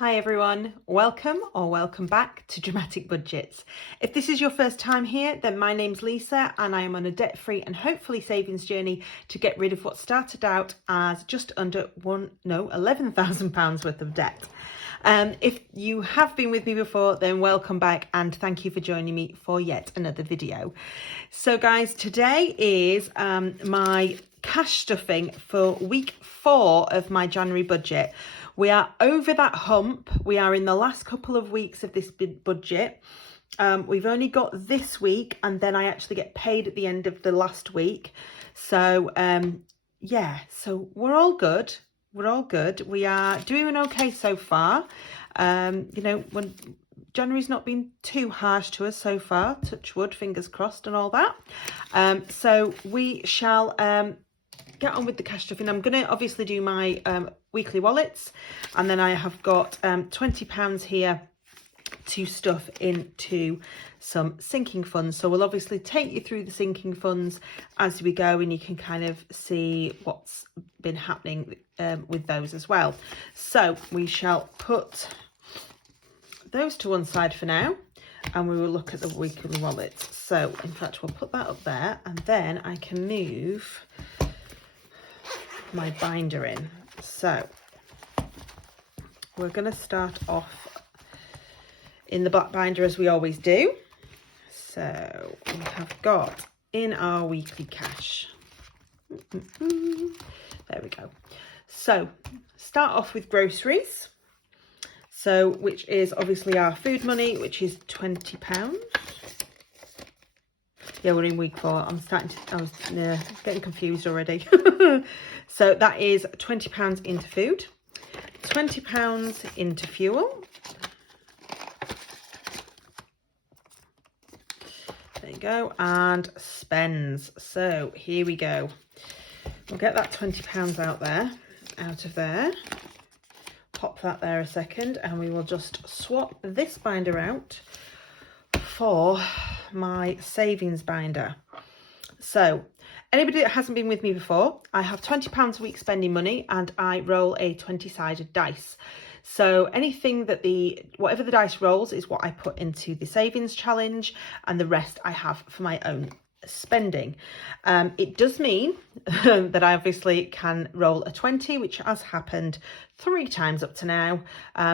Hi everyone, welcome or welcome back to Dramatic Budgets. If this is your first time here, then my name's Lisa and I am on a debt-free and hopefully savings journey to get rid of what started out as just under £11,000 worth of debt. If you have been with me before, then welcome back and thank you for joining me for yet another video. So guys, today is my cash stuffing for week 4 of my January budget. We are over that hump. We are in the last couple of weeks of this budget. We've only got this week and then I actually get paid at the end of the last week. So yeah, so we're all good. We're all good. We are doing okay so far. You know, when January's not been too harsh to us so far, touch wood, fingers crossed and all that. So we shall get on with the cash stuffing. I'm going to obviously do my weekly wallets, and then I have got £20 here to stuff into some sinking funds. So we'll obviously take you through the sinking funds as we go, and you can kind of see what's been happening with those as well. So we shall put those to one side for now, and we will look at the weekly wallets. So in fact, we'll put that up there, and then I can move my binder in. So we're going to start off in the black binder as we always do. So we have got in our weekly cash. There we go. So start off with groceries. So which is obviously our food money, which is £20. Yeah, we're in week 4. I was getting confused already. So that is £20 into food, £20 into fuel. There you go, and spends. So here we go. We'll get that £20 out of there. Pop that there a second, and we will just swap this binder out for my savings binder. So anybody that hasn't been with me before, I have £20 a week spending money and I roll a 20-sided dice. So anything that whatever the dice rolls is what I put into the savings challenge, and the rest I have for my own spending. It does mean that I obviously can roll a 20, which has happened 3 times up to now.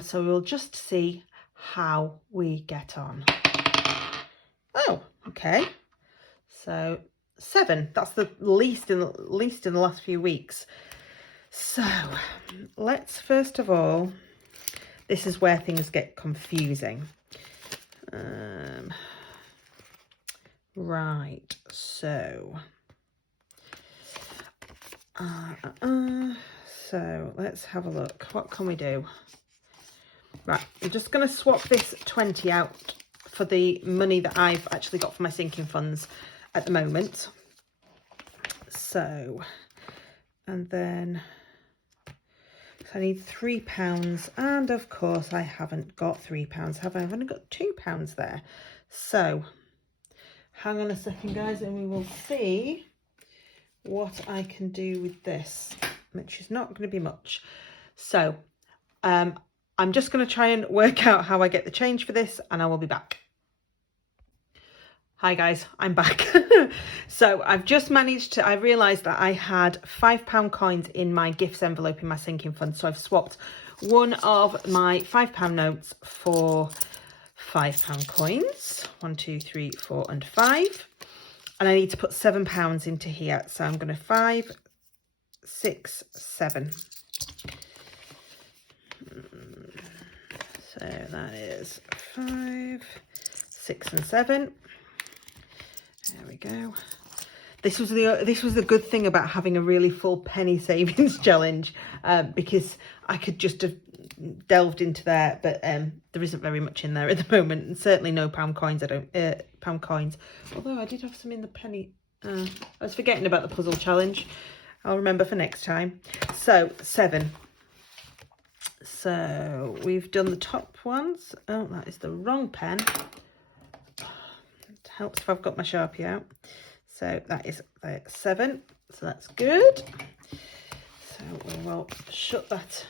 So we'll just see how we get on. Oh, okay. So 7. That's the least in the last few weeks. So let's first of all, this is where things get confusing. Right. So. So let's have a look. What can we do? Right. I'm just going to swap this 20 out for the money that I've actually got for my sinking funds at the moment. So, and then so I need £3, and of course I haven't got £3, have I? I've only got £2 there. So hang on a second, guys, and we will see what I can do with this, which is not going to be much. So I'm just going to try and work out how I get the change for this, and I will be back. Hi guys, I'm back. So I've just managed to, I realised that I had £5 coins in my gifts envelope in my sinking fund. So I've swapped one of my £5 notes for £5 coins. 1, 2, 3, 4 and 5. And I need to put £7 into here. So I'm going to 5, 6, 7. So that is 5, 6 and 7. There we go. This was the good thing about having a really full penny savings challenge, because I could just have delved into there, but there isn't very much in there at the moment, and certainly no pound coins. Pound coins. Although I did have some in the penny. I was forgetting about the puzzle challenge. I'll remember for next time. So 7. So we've done the top ones. Oh, that is the wrong pen. Helps if I've got my Sharpie out. So that is 7. So that's good. So we will shut that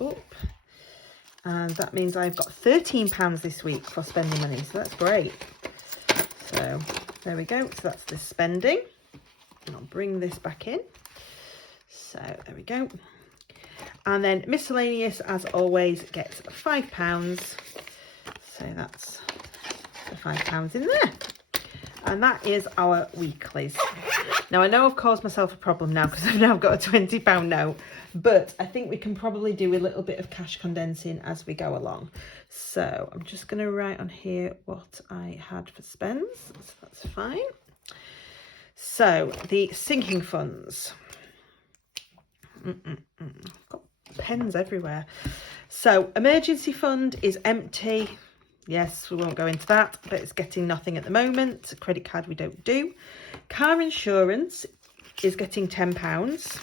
up. And that means I've got £13 this week for spending money. So that's great. So there we go. So that's the spending. And I'll bring this back in. So there we go. And then miscellaneous, as always, gets £5. So that's the £5 in there. And that is our weeklies. Now, I know I've caused myself a problem now because I've now got a £20 note, but I think we can probably do a little bit of cash condensing as we go along. So I'm just going to write on here what I had for spends. So that's fine. So the sinking funds. I've got pens everywhere. So emergency fund is empty. Yes, we won't go into that, but it's getting nothing at the moment. Credit card we don't do. Car insurance is getting £10.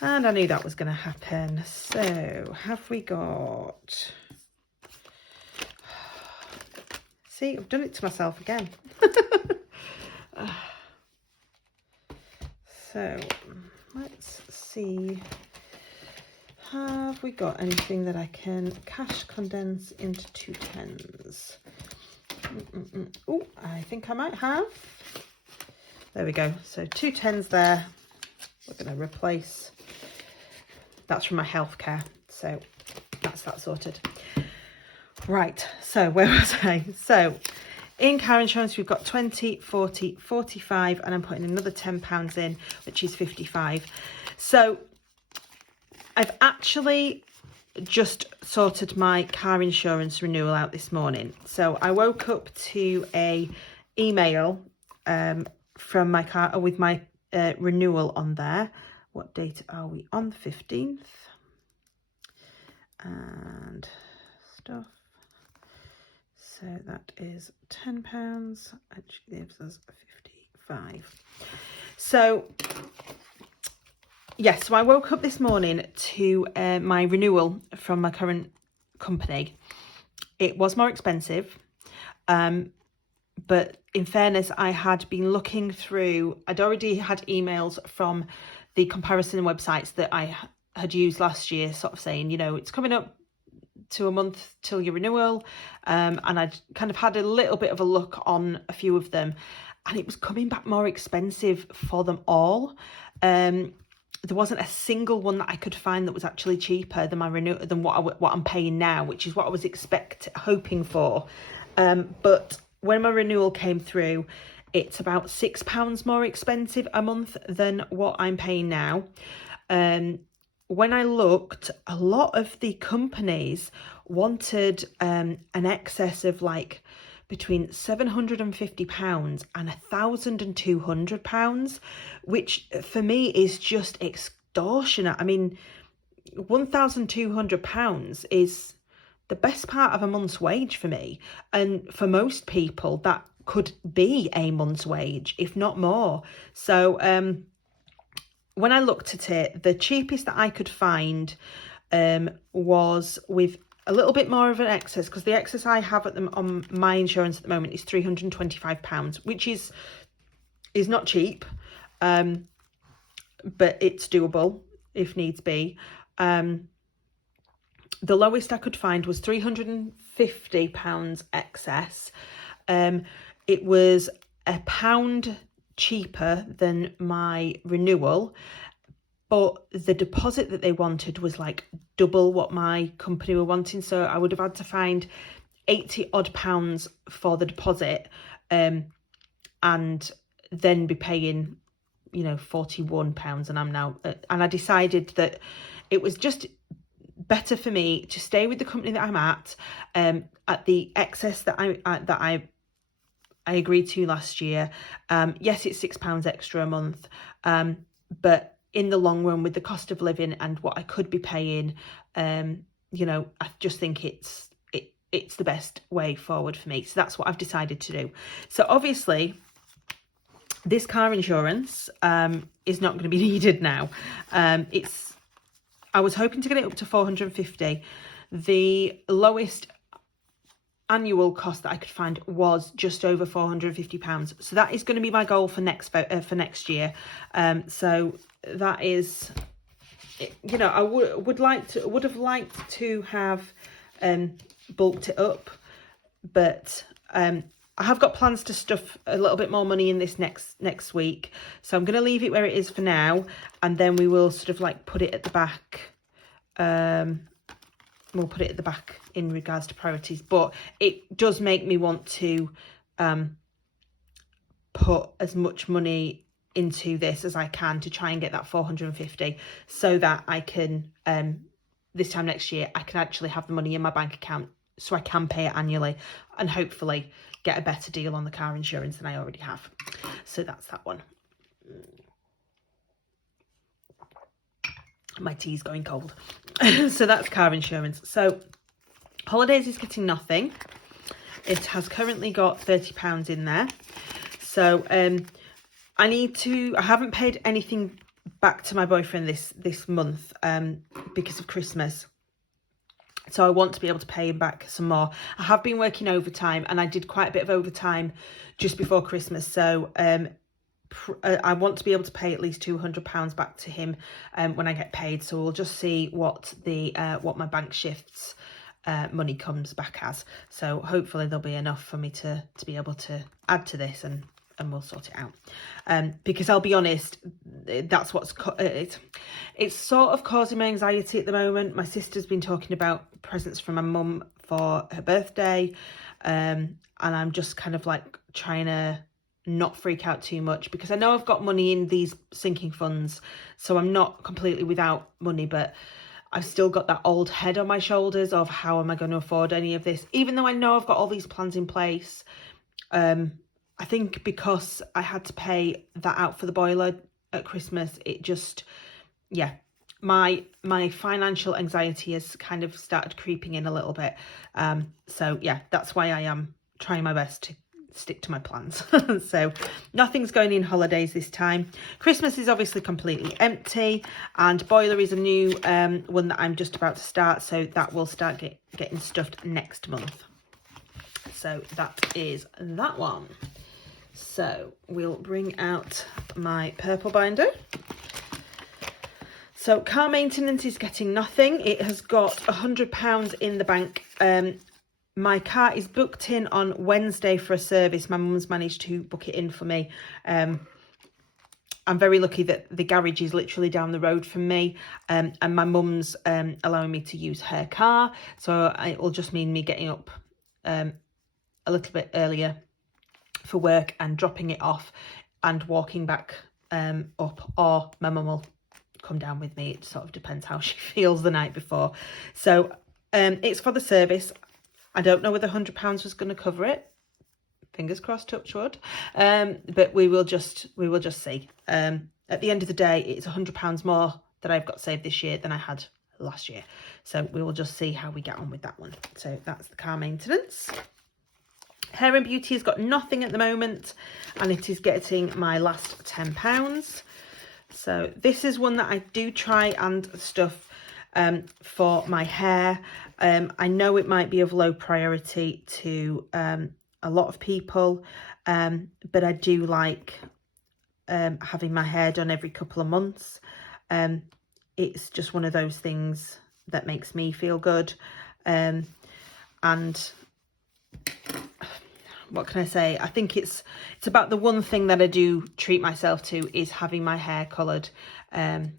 And I knew that was going to happen. So have we got... See, I've done it to myself again. So let's see. Have we got anything that I can cash condense into 2 tens? Oh, I think I might have. There we go. So 2 tens there. We're going to replace. That's from my healthcare. So that's that sorted. Right. So where was I? So in car insurance, we've got 20, 40, 45, and I'm putting another £10 in, which is 55. So I've actually just sorted my car insurance renewal out this morning. So I woke up to a email from my car with my renewal on there. What date are we on? The 15th. And stuff. So that is £10, which gives us 55. So yes, so I woke up this morning to my renewal from my current company. It was more expensive, but in fairness, I had been looking through, I'd already had emails from the comparison websites that I had used last year, sort of saying, you know, it's coming up to a month till your renewal, and I'd kind of had a little bit of a look on a few of them, and it was coming back more expensive for them all. There wasn't a single one that I could find that was actually cheaper than my than what I'm paying now, which is what I was hoping for. But when my renewal came through, it's about £6 more expensive a month than what I'm paying now. When I looked, a lot of the companies wanted an excess of like between £750 and £1,200, which for me is just extortionate. I mean, £1,200 is the best part of a month's wage for me. And for most people, that could be a month's wage, if not more. So when I looked at it, the cheapest that I could find was with a little bit more of an excess, because the excess I have on my insurance at the moment is £325, which is not cheap, but it's doable if needs be. The lowest I could find was £350 excess. It was £1 cheaper than my renewal, but the deposit that they wanted was like double what my company were wanting. So I would have had to find £80 odd for the deposit, and then be paying, you know, £41. And I'm now, and I decided that it was just better for me to stay with the company that I'm at the excess that I agreed to last year. Yes, it's £6 extra a month, but in the long run, with the cost of living and what I could be paying, you know, I just think it's the best way forward for me. So that's what I've decided to do. So obviously, this car insurance is not going to be needed now. I was hoping to get it up to £450. The lowest annual cost that I could find was just over £450. So that is going to be my goal for next year. So that is you know, I would have liked to have bulked it up, but I have got plans to stuff a little bit more money in this next week, so I'm going to leave it where it is for now, and then we will sort of like put it at the back. We'll put it at the back in regards to priorities, but it does make me want to put as much money into this as I can to try and get that 450, so that I can this time next year I can actually have the money in my bank account, so I can pay it annually and hopefully get a better deal on the car insurance than I already have. So that's that one. My tea's going cold. So that's car insurance. So holidays is getting nothing. It has currently got £30 in there. So I haven't paid anything back to my boyfriend this month because of Christmas. So I want to be able to pay him back some more. I have been working overtime, and I did quite a bit of overtime just before Christmas. So I want to be able to pay at least £200 back to him when I get paid. So we'll just see what my bank shifts money comes back as. So hopefully there'll be enough for me to be able to add to this, and we'll sort it out. Because I'll be honest, that's what's it's sort of causing my anxiety at the moment. My sister's been talking about presents from my mum for her birthday, and I'm just kind of like trying to not freak out too much, because I know I've got money in these sinking funds, so I'm not completely without money, but I've still got that old head on my shoulders of how am I going to afford any of this, even though I know I've got all these plans in place. I think because I had to pay that out for the boiler at Christmas, it just, yeah, my financial anxiety has kind of started creeping in a little bit. So yeah, that's why I am trying my best to stick to my plans. So nothing's going in holidays this time. Christmas is obviously completely empty, and boiler is a new one that I'm just about to start, so that will start getting stuffed next month. So that is that one. So we'll bring out my purple binder. So car maintenance is getting nothing. It has got £100 in the bank. My car is booked in on Wednesday for a service. My mum's managed to book it in for me. I'm very lucky that the garage is literally down the road from me, and my mum's allowing me to use her car. So it will just mean me getting up a little bit earlier for work and dropping it off and walking back up, or my mum will come down with me. It sort of depends how she feels the night before. So it's for the service. I don't know whether £100 was going to cover it. Fingers crossed, touch wood. But we will just see. At the end of the day, it's £100 more that I've got saved this year than I had last year. So we will just see how we get on with that one. So that's the car maintenance. Hair and beauty has got nothing at the moment, and it is getting my last £10. So this is one that I do try and stuff for my hair. I know it might be of low priority to a lot of people, but I do like having my hair done every couple of months. It's just one of those things that makes me feel good. And what can I say? I think it's about the one thing that I do treat myself to is having my hair coloured and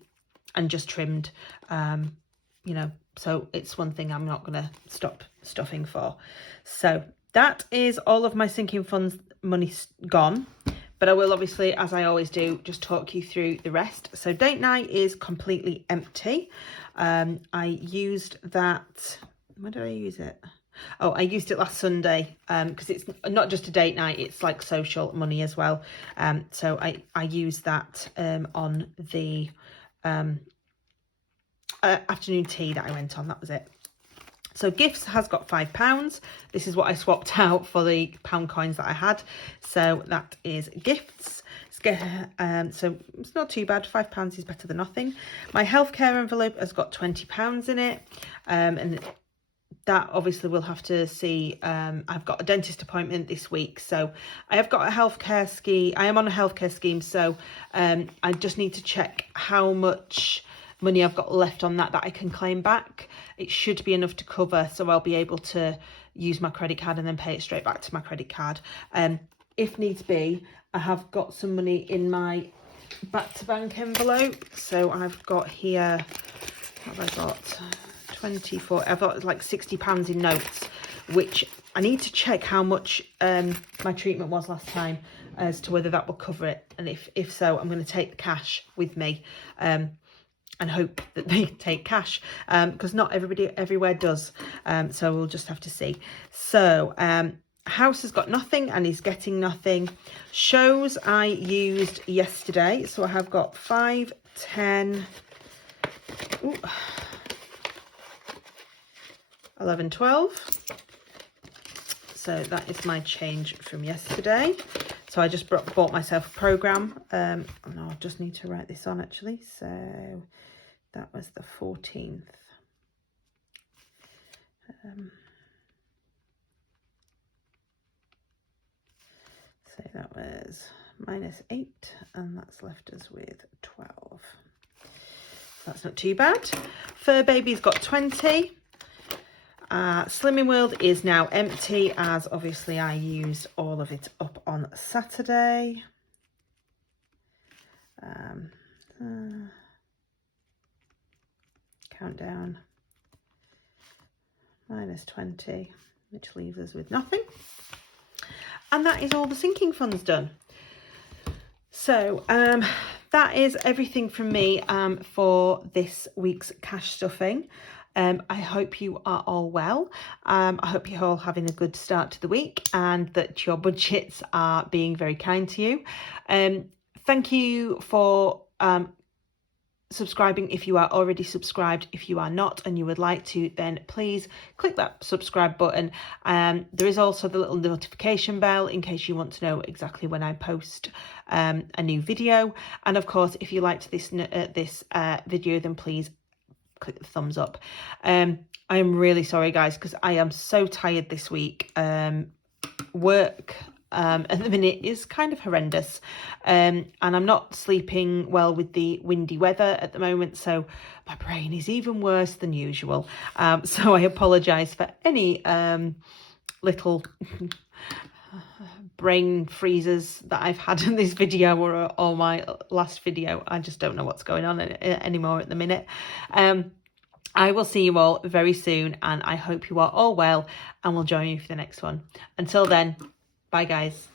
just trimmed, you know, so it's one thing I'm not going to stop stuffing for. So that is all of my sinking funds money gone, but I will obviously, as I always do, just talk you through the rest. So date night is completely empty. I used that, when did I use it? Oh, I used it last Sunday because it's not just a date night, it's like social money as well. So I used that on the afternoon tea that I went on. That was it. So gifts has got £5. This is what I swapped out for the pound coins that I had. So that is gifts. So it's not too bad. £5 is better than nothing. My healthcare envelope has got £20 in it. And that obviously we'll have to see. I've got a dentist appointment this week, so I have got a healthcare scheme. I am on a healthcare scheme, so I just need to check how much money I've got left on that I can claim back. It should be enough to cover, so I'll be able to use my credit card and then pay it straight back to my credit card. If needs be, I have got some money in my back to bank envelope. So I've got here, what have I got? 24, I've got like £60 in notes, which I need to check how much my treatment was last time as to whether that will cover it. And if so, I'm going to take the cash with me and hope that they take cash, because not everybody everywhere does. So we'll just have to see. So house has got nothing and is getting nothing. Shows I used yesterday. So I have got 5, 10, 11, 12. So that is my change from yesterday. So I just bought myself a program. No, I just need to write this on actually. So that was the 14th. So that was -8, and that's left us with 12. So that's not too bad. Fur Baby's got 20. Slimming World is now empty, as obviously I used all of it up on Saturday. Countdown, -20, which leaves us with nothing. And that is all the sinking funds done. So that is everything from me for this week's cash stuffing. I hope you are all well. I hope you're all having a good start to the week and that your budgets are being very kind to you. Thank you for subscribing if you are already subscribed. If you are not and you would like to, then please click that subscribe button. There is also the little notification bell in case you want to know exactly when I post a new video. And of course, if you liked this video, then please click the thumbs up. I am really sorry guys, because I am so tired this week. Work at the minute is kind of horrendous, and I'm not sleeping well with the windy weather at the moment, so my brain is even worse than usual. So I apologize for any little brain freezes that I've had in this video or my last video. I just don't know what's going on anymore at the minute. I will see you all very soon, and I hope you are all well, and will join you for the next one. Until then, bye guys.